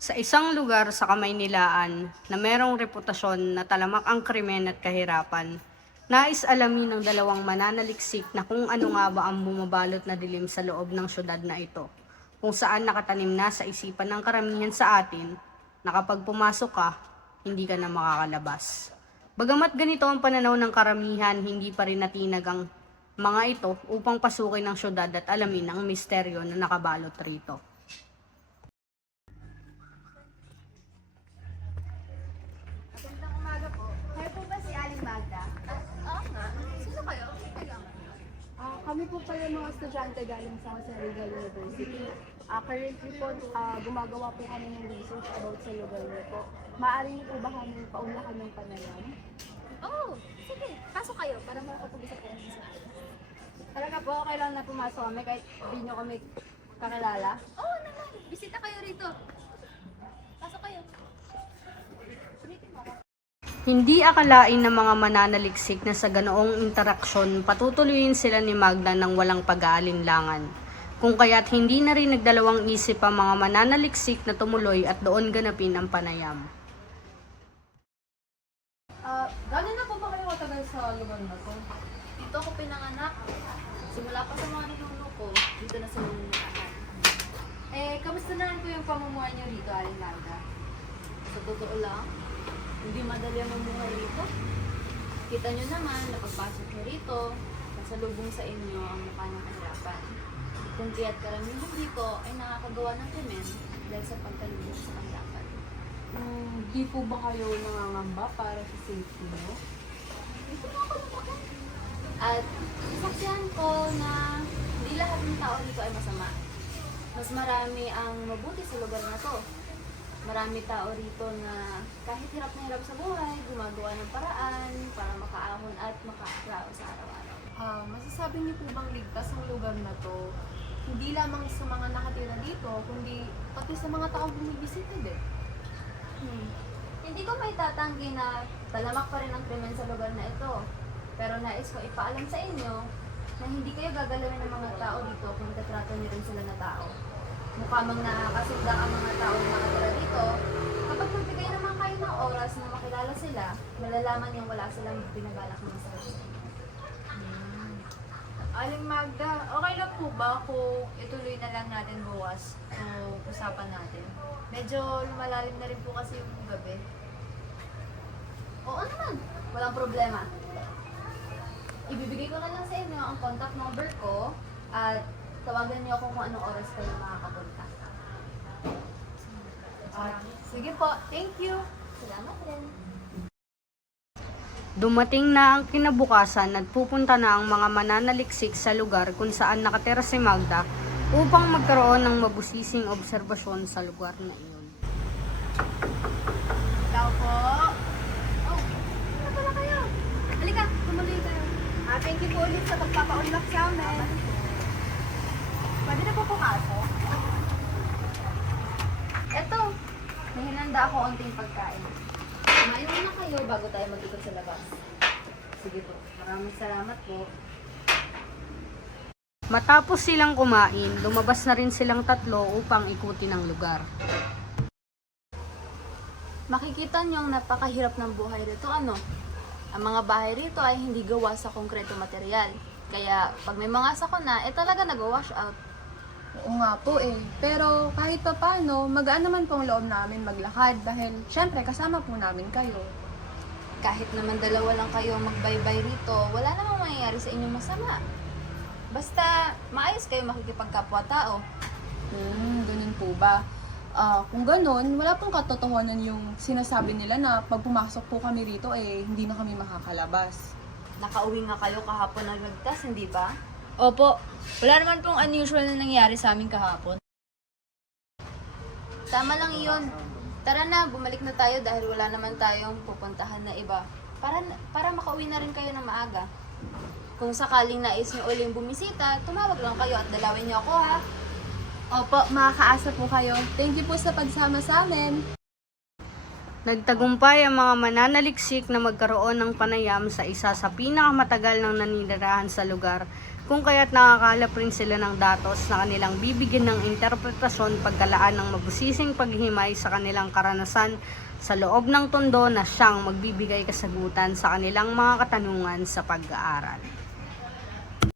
Sa isang lugar sa Kamaynilaan na merong reputasyon na talamak ang krimen at kahirapan, nais alamin ng dalawang mananaliksik na kung ano nga ba ang bumabalot na dilim sa loob ng syudad na ito, kung saan nakatanim na sa isipan ng karamihan sa atin na kapag pumasok ka, hindi ka na makakalabas. Bagamat ganito ang pananaw ng karamihan, hindi pa rin natinag ang mga ito upang pasukin ang syudad at alamin ang misteryo na nakabalot rito. Magandang umaga po. Kayo po ba si Aling Magda? Oo nga. Sino kayo? Kailangan. Kami po pala mga estudyante galing sa Jose Rizal University. Currently po, gumagawa po kami ng research about sa lugar niyo po. Maaari niyo po ba kami paunlakan ng panayam? Oh, sige. Pasok kayo para makapag-usap kayo sa akin. Talaga po, okay lang na pumasok kami kahit hindi niyo kami kakilala. Oo naman. Bisita kayo rito. Pasok kayo. Hindi akalain ng mga mananaliksik na sa ganoong interaksyon patutuloyin sila ni Magda ng walang pag-aalinlangan. Kung kaya't hindi na rin nagdalawang isip ang mga mananaliksik na tumuloy at doon ganapin ang panayam. Gano'n na po ba kayo katagal sa lugar na to? Dito ako pinanganak. Simula pa sa mga ninuno ko, dito na sa nanununaan. Kamusta naman po yung pamumuhay niyo rito, Aling Magda? Sa totoo lang, hindi madali ang mamuhay rito. Kita nyo naman, napagpasok nyo rito, pasalubong sa inyo ang mukha ng kahirapan. Kung kaya't karamihan dito ay nakakagawa ng krimen dahil sa pagkalubog sa kahirapan. Di po ba kayo nangangamba para sa safety niyo? Dito na ako lumaki. At saksihan ko na hindi lahat ng tao dito ay masama. Mas marami ang mabuti sa lugar na to. Marami tao rito na kahit hirap na hirap sa buhay, gumagawa ng paraan para makaahon at makakaraos sa araw-araw. Masasabi niyo po bang ligtas ang lugar na to? Hindi lamang sa mga nakatira dito, kundi pati sa mga taong bumibisita din. Hindi ko may tatanggi na talamak pa rin ang krimen sa lugar na ito. Pero nais ko ipaalam sa inyo na hindi kayo gagalawin ng mga tao dito kung tatrato niyo rin sila na tao. Mukha mang nakakasindak ang mga tao na nakatira dito, kapag magbigay naman kayo ng oras na makilala sila, malalaman niyong wala silang binabalak ng sarili. Aling Magda, okay lang po ba kung ituloy na lang natin bukas o usapan natin? Medyo lumalalim na rin po kasi yung gabi. Oo naman, walang problema. Ibibigay ko na lang sa inyo ang contact number ko at tawagan niyo ako kung anong oras kayo makakapunta. Sige po, thank you! Salamat rin. Dumating na ang kinabukasan at pupunta na ang mga mananaliksik sa lugar kung saan nakatira si Magda upang magkaroon ng mabusising obserbasyon sa lugar na iyon. Tao po! Oh, ano pala kayo? Halika, tumuloy kayo. Thank you po ulit sa pagpapaunlak sa amin. Pwede na po pumasok? Eto, may hinanda ako onting pagkain. Kumain na kayo bago tayo mag-ikot sa labas. Sige po, maraming salamat po. Matapos silang kumain, lumabas na rin silang tatlo upang ikutin ang lugar. Makikita niyong napakahirap ng buhay rito, ano? Ang mga bahay rito ay hindi gawa sa konkreto material. Kaya pag may mga sakuna, talaga nag-wash out. Oo nga po eh. Pero kahit pa paano, magaan naman pong loob namin maglakad dahil syempre kasama po namin kayo. Kahit naman dalawa lang kayo magbaybay rito, wala namang mangyayari sa inyong masama. Basta maayos kayo makikipagkapwa-tao. Ganun po ba? Kung ganun, wala pong katotohanan yung sinasabi nila na pag pumasok po kami rito eh, hindi na kami makakalabas. Nakauwi nga kayo kahapon ng nagtas, hindi ba? Opo, wala naman pong unusual na nangyari sa amin kahapon. Tama lang iyon. Tara na, bumalik na tayo dahil wala naman tayong pupuntahan na iba. Para makauwi na rin kayo ng maaga. Kung sakaling nais nyo uling bumisita, tumawag lang kayo at dalawin nyo ako, ha? Opo, makakaasa po kayo. Thank you po sa pagsama sa amin. Nagtagumpay ang mga mananaliksik na magkaroon ng panayam sa isa sa pinakamatagal ng naninirahan sa lugar kung kaya't nakakalap rin sila ng datos na kanilang bibigyan ng interpretasyon pagkalaan ng mabusising paghimay sa kanilang karanasan sa loob ng tondo na siyang magbibigay kasagutan sa kanilang mga katanungan sa pag-aaral.